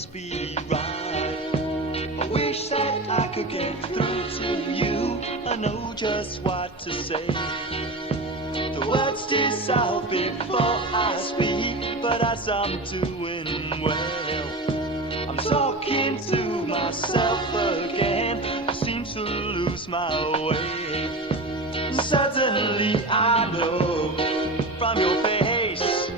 must be right. I wish that I could get through to you. I know just what to say. The words dissolve before I speak, but as I'm doing well, I'm talking to myself again. I seem to lose my way. Suddenly I know from your face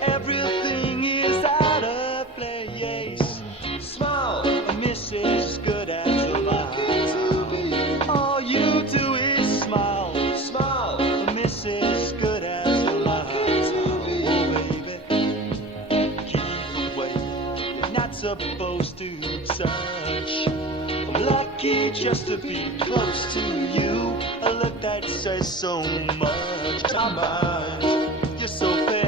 everything is out of place. Smile, Mrs. Good as a mile. All you do is smile. Smile, Mrs. Good as a mile. Oh baby, keep away. You're not supposed to touch. I'm lucky just to be close to you. A look that says so much. I'm mine. You're so fair.